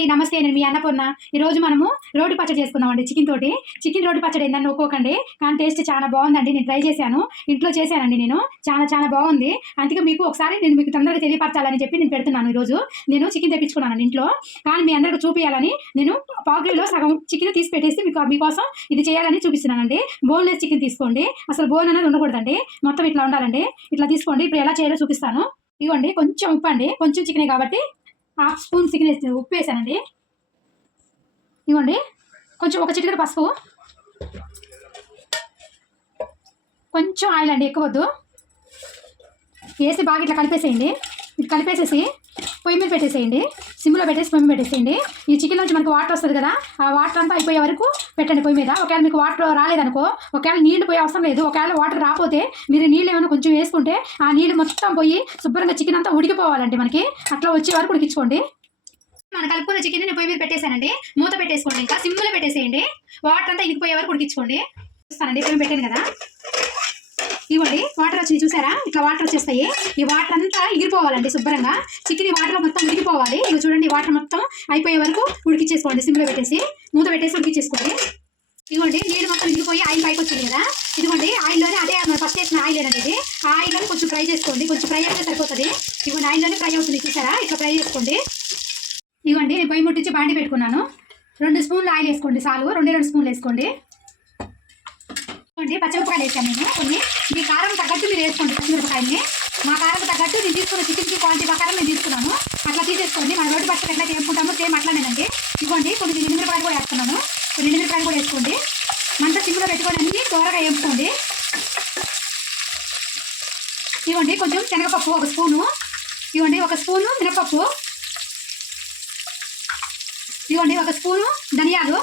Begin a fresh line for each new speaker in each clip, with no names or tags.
అండి నమస్తే నేను మీ అన్నపూర్ణ. ఈ రోజు మనము రోడ్డు పచ్చడి చేసుకుందామండి చికెన్ తోటి. చికెన్ రోడ్డు పచ్చడి ఏందని ఒప్పుకోకండి కానీ టేస్ట్ చాలా బాగుందండి నేను ట్రై చేశాను. ఇంట్లో చేశానండి నేను చాలా చాలా బాగుంది. అందుకే మీకు ఒకసారి నేను మీకు తొందరగా తెలియపరచాలని చెప్పి నేను పెడుతున్నాను ఈరోజు నేను చికెన్ తెప్పించుకున్నాను ఇంట్లో. కానీ మీ అందరికి చూపించాలని నేను పావుకిలో సగం చికెన్ తీసి పెట్టేసి మీకు మీకోసం ఇది చేయాలని చూపిస్తున్నానండి. బోన్లెస్ చికెన్ తీసుకోండి. అసలు బోన్ అనేది ఉండకూడదండి. మొత్తం ఇట్లా ఉండాలండి. ఇట్లా తీసుకోండి. ఇప్పుడు ఎలా చేయాలో చూపిస్తాను. ఇవ్వండి కొంచెం ఉప్పు అండి. కొంచెం చికెనే కాబట్టి హాఫ్ స్పూన్ చికెన్ వేసి ఉప్పు వేసానండి ఇవ్వండి. కొంచెం ఒక చిటికెడు పసుపు. కొంచెం ఆయిల్ అండి ఎక్కువ వద్దు. వేసి బాగా ఇట్లా కలిపేసేయండి. కలిపేసేసి పొయ్యి మీద పెట్టేసేయండి. సిమ్లో పెట్టేసి పొయ్యి మీద పెట్టేసేయండి. ఈ చికెన్ నుంచి మనకు వాటర్ వస్తుంది కదా ఆ వాటర్ అంతా అయిపోయే వరకు పెట్టండి పొయ్యి మీద. ఒకవేళ మీకు వాటర్ రాలేదనుకో ఒకవేళ నీళ్ళు పోయే అవసరం లేదు ఒకవేళ వాటర్ రాకపోతే మీరు నీళ్ళు ఏమైనా కొంచెం వేసుకుంటే ఆ నీళ్ళు మొత్తం పోయి శుభ్రంగా చికెన్ అంతా ఉడికిపోవాలండి మనకి. అట్లా వచ్చే వరకు ఉడికించుకోండి. మనం కలుపుకున్న చికెన్ నేను పొయ్యి మీద పెట్టేశానండి. మూత పెట్టేసుకోండి ఇంకా సిమ్లో పెట్టేసేయండి. వాటర్ అంతా ఇంకిపోయే వరకు ఉడికించుకోండి. చూస్తానండి పొయ్యి పెట్టాను కదా. ఇవ్వండి. వాటర్ వచ్చింది చూసారా? ఇట్లా వాటర్ వచ్చేస్తాయి. ఈ వాటర్ అంతా ఎగిరిపోవాలండి శుభ్రంగా. చికెన్ ఈ వాటర్ మొత్తం ఉడికిపోవాలి. ఇవి చూడండి వాటర్ మొత్తం అయిపోయే వరకు ఉడికిచ్చేసుకోండి. సిమ్లో పెట్టేసి మూత పెట్టేసి ఉడికిచ్చేసుకోండి. ఇదిగోండి నీళ్ళు మొత్తం ఇరిగిపోయి ఆయిల్ పైకి వచ్చింది కదా. ఇదిగోండి ఆయిల్లోనే అదే మనం ఫస్ట్ వేసిన ఆయిల్ అనేది. ఆ ఆయిల్లోనే కొంచెం ఫ్రై చేసుకోండి. కొంచెం ఫ్రై అయితే సరిపోతుంది. ఇవ్వండి ఆయిల్లోనే ఫ్రై అవుతుంది చూసారా? ఇట్లా ఫ్రై చేసుకోండి. ఇవ్వండి నేను పొయ్యి ముట్టించి బాండి పెట్టుకున్నాను. రెండు స్పూన్లు ఆయిల్ వేసుకోండి సాలు రెండు రెండు స్పూన్లు వేసుకోండి. చూడండి పచ్చిమిరపకాయలు వేసాను నేను. కొన్ని మీ కారం తగ్గట్టు మీరు వేసుకోండి పచ్చిమిరపకాయల్ని. మా కారం తగ్గట్టు నేను తీసుకున్న చికెన్కి క్వాలిటీ ప్రకారం నేను తీసుకున్నాను. అట్లా తీసేసుకోండి. మన రోడ్డు పచ్చడి ఎట్లా చేసుకుంటామో సేమ్ అట్లానేనండి. ఇవ్వండి కొన్ని ఎండుమిరపకాయలు కూడా వేస్తున్నాను కొన్ని ఎండుమిరపకాయలు కూడా వేసుకోండి. మంట సిమ్లో పెట్టుకోండి అన్ని త్వరగా వేసుకోండి ఇవ్వండి కొంచెం శనగపప్పు ఒక స్పూను. ఇవ్వండి ఒక స్పూను మినపప్పు ఇవ్వండి ఒక స్పూను ధనియాలు.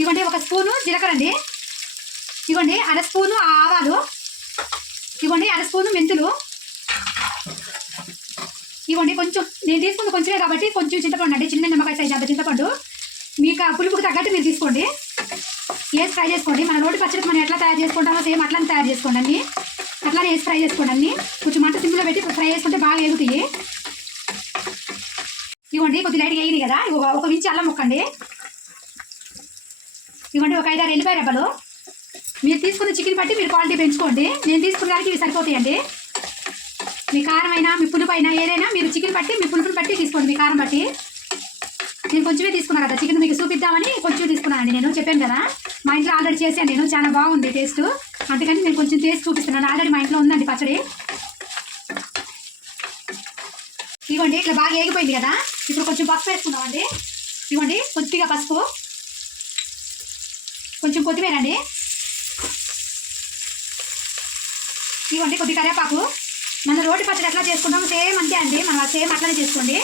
ఇవ్వండి ఒక స్పూను జీలకర్ర అండి. ఇవ్వండి అర స్పూను ఆవాలు. ఇవ్వండి అర స్పూను మెంతులు. ఇవ్వండి కొంచెం నేను తీసుకుంది కొంచెమే కాబట్టి కొంచెం చింతపండు అండి చిన్న నిమ్మకాయ సైజ్ అంత చింతపండు. మీకు ఆ పులుపుకి తగ్గట్టు మీరు తీసుకోండి. వేసి ఫ్రై చేసుకోండి మన రోడ్డు పచ్చడికి మనం ఎట్లా తయారు చేసుకుంటామో సేమ్ అట్లానే తయారు చేసుకోండి అన్ని. అట్లానే వేసి ఫ్రై చేసుకోండి అన్ని. కొంచెం మంట సిమ్లో పెట్టి ఫ్రై చేసుకుంటే బాగా ఎగుతాయి. ఇవ్వండి కొద్ది లైట్గా వేయని కదా ఒక ఇంచి అల్లం ముక్కండి. ఇవ్వండి ఒక ఐదారు ఎల్లిపాయ రెబ్బలు. మీరు తీసుకున్న చికెన్ బట్టి మీరు క్వాలిటీ పెంచుకోండి. నేను తీసుకున్న దానికి ఇవి సరిపోతాయండి. మీ కారం అయినా మీ పులుపు అయినా ఏదైనా మీరు చికెన్ బట్టి మీ పులుపుని బట్టి తీసుకోండి మీ కారం బట్టి. నేను కొంచెమే తీసుకున్నాను కదా చికెన్ మీకు చూపిద్దామని కొంచెం తీసుకున్నానండి నేను. చెప్పాను కదా మా ఇంట్లో ఆల్రెడీ చేశాను నేను చాలా బాగుంది టేస్ట్. అందుకని నేను కొంచెం టేస్ట్ చూపిస్తున్నాను. ఆల్రెడీ మా ఇంట్లో ఉందండి పచ్చడి. ఇవ్వండి ఇట్లా బాగా ఏగిపోయింది కదా ఇప్పుడు కొంచెం పసుపు వేసుకుందామండి. ఇవ్వండి కొద్దిగా పసుపు. కొంచెం కొత్తిమీర అండి. ఇవ్వండి కొద్ది కరివేపాకు. మన రోటి పచ్చడి ఎట్లా చేసుకుంటాము సేమ్ అంతే అండి. మనం సేమ్ అట్లనే చేసుకోండి.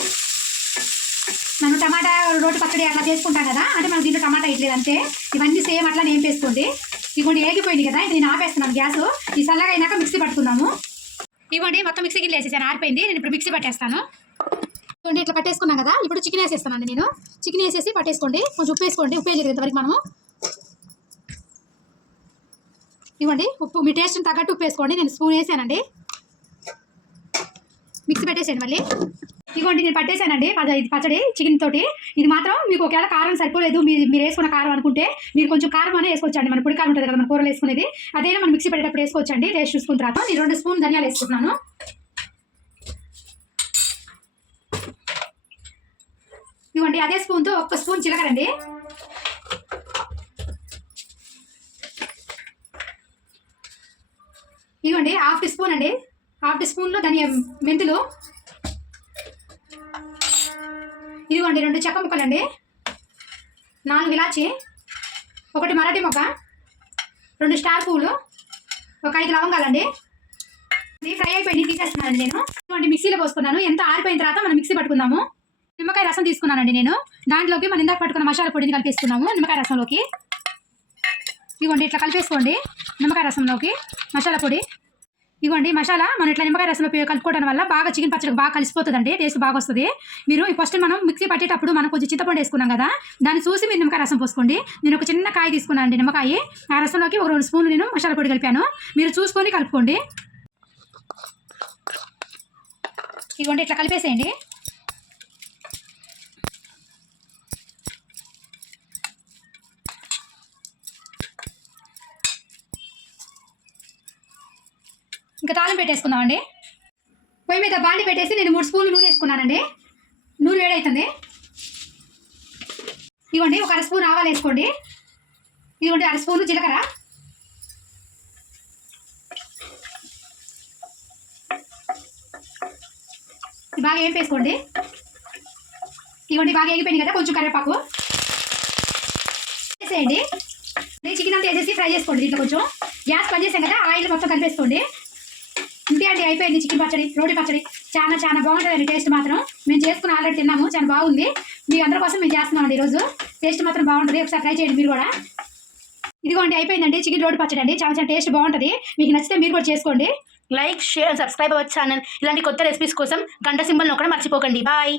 మనం టమాటా రోటి పచ్చడి అట్లా చేసుకుంటాం కదా అంటే మనం దీంట్లో టమాటా ఇట్లేదు అంతే. ఇవన్నీ సేమ్ అట్లా ఏం వేసుకోండి ఇవ్వండి ఏగిపోయింది కదా ఇది నేను ఆపేస్తున్నాను గ్యాస్. ఈ చల్లగా అయినాక మిక్సీ పట్టుకుందాము. ఇవ్వండి మొత్తం మిక్సీ గిన్నె వేసేసాను ఆరిపోయింది. నేను ఇప్పుడు మిక్సీ పట్టేస్తాను. ఇవ్వండి ఇట్లా పట్టేసుకున్నాం కదా ఇప్పుడు చికెన్ వేసేస్తానండి నేను. చికెన్ వేసేసి పట్టేసుకోండి. కొంచెం ఉప్పు వేసుకోండి ఉప్పు వేయలేదు ఇంతవరకు మనము. ఇవ్వండి ఉప్పు మీ టేస్ట్ని తగ్గట్టు ఉప్పు వేసుకోండి నేను స్పూన్ వేసానండి. మిక్సీ పెట్టేసేయండి మళ్ళీ. ఇదిగోండి నేను పట్టేశానండి ఇది పచ్చడి చికెన్ తోటి. ఇది మాత్రం మీకు ఒకవేళ కారం సరిపోలేదు మీరు మీరు వేసుకున్న కారం అనుకుంటే మీరు కొంచెం కారం అనే వేసుకోవచ్చండి. మన పొడి కారం ఉంటుంది కదా మన కూరలు వేసుకునేది. అదైనా మనం మిక్సీ పెట్టేటప్పుడు వేసుకోవచ్చండి టేస్ట్ చూసుకున్న తర్వాత. నేను రెండు స్పూన్ ధనియాలు వేసుకుంటున్నాను. ఇవ్వండి అదే స్పూన్తో ఒక్క స్పూన్ చిలకరండి ఇదిగోండి హాఫ్ టీ స్పూన్ అండి. హాఫ్ టీ స్పూన్లో ధనియా మెంతులు. ఇదిగోండి రెండు చెక్క ముక్కలండి. నాలుగు ఇలాచి ఒకటి మరాఠీ మొక్క రెండు స్టార్ పువ్వులు ఒక ఐదు లవంగాలండి. ఇది ఫ్రై అయిపోయింది తీసేస్తున్నానండి నేను. ఇదిగోండి మిక్సీలో పోసుకున్నాను. ఎంత ఆరిపోయిన తర్వాత మనం మిక్సీ పట్టుకుందాము. నిమ్మకాయ రసం తీసుకున్నానండి నేను. దాంట్లోకి మనం ఇందాక పట్టుకున్న మసాలా పొడిని కలిపేసుకున్నాము నిమ్మకాయ రసంలోకి. ఇవ్వండి ఇట్లా కలిపేసుకోండి. నిమ్మకాయ రసంలోకి మసాలా పొడి. ఇవ్వండి మసాలా మనం ఇట్లా నిమ్మకాయ రసంలో కలుపుకోవడం వల్ల బాగా చికెన్ పచ్చడి బాగా కలిసిపోతుందండి టేస్ట్ బాగా వస్తుంది. మీరు ఫస్ట్ మనం మిక్సీ పట్టేటప్పుడు మనం కొంచెం చింతపండు వేసుకున్నాం కదా దాన్ని చూసి మీరు నిమ్మకాయ రసం పోసుకోండి. నేను ఒక చిన్న కాయ తీసుకున్నాను అండి నిమ్మకాయ ఆ రసంలోకి ఒక రెండు స్పూన్లు నేను మసాలా పొడి కలిపాను. మీరు చూసుకొని కలుపుకోండి. ఇవ్వండి ఇట్లా కలిపేసేయండి. ఇంకా తాళం పెట్టేసుకుందామండి. పొయ్యి మీద బాండి పెట్టేసి నేను మూడు స్పూన్లు నూనె వేసుకున్నానండి. నూనె వేడవుతుంది ఇవ్వండి ఒక అర స్పూన్ ఆవాలు వేసుకోండి. ఇవ్వండి అర స్పూను జీలకర్ర. బాగా ఏం వేసుకోండి ఇవ్వండి బాగా ఎగిపోయింది కదా కొంచెం కరివేపాకు. వేసేయండి. చికెన్ అంతా వేసేసి ఫ్రై చేసుకోండి దీంట్లో కొంచెం. గ్యాస్ పని చేసాం కదా ఆయిల్ మొత్తం కలిపేసుకోండి. అండి అయిపోయింది చికెన్ పచ్చడి రోటి పచ్చడి. చాలా చాలా బాగుంటుందండి టేస్ట్ మాత్రం. మేము చేసుకుని ఆల్రెడీ తిన్నాము చాలా బాగుంది. మీ అందరి కోసం మేము చేస్తున్నామండి ఈరోజు. టేస్ట్ మాత్రం బాగుంటుంది. ఒకసారి ట్రై చేయండి మీరు కూడా. ఇదిగోండి అయిపోయిందండి. చికెన్ రోటి పచ్చడి అండి. చాలా చాలా టేస్ట్ బాగుంటుంది. మీకు నచ్చితే మీరు కూడా చేసుకోండి.
లైక్ షేర్ సబ్స్క్రైబ్ అవ్వచ్చు ఛానల్ ఇలాంటి కొత్త రెసిపీస్ కోసం గంట సింబల్ నొక్కడం మర్చిపోకండి. బాయ్.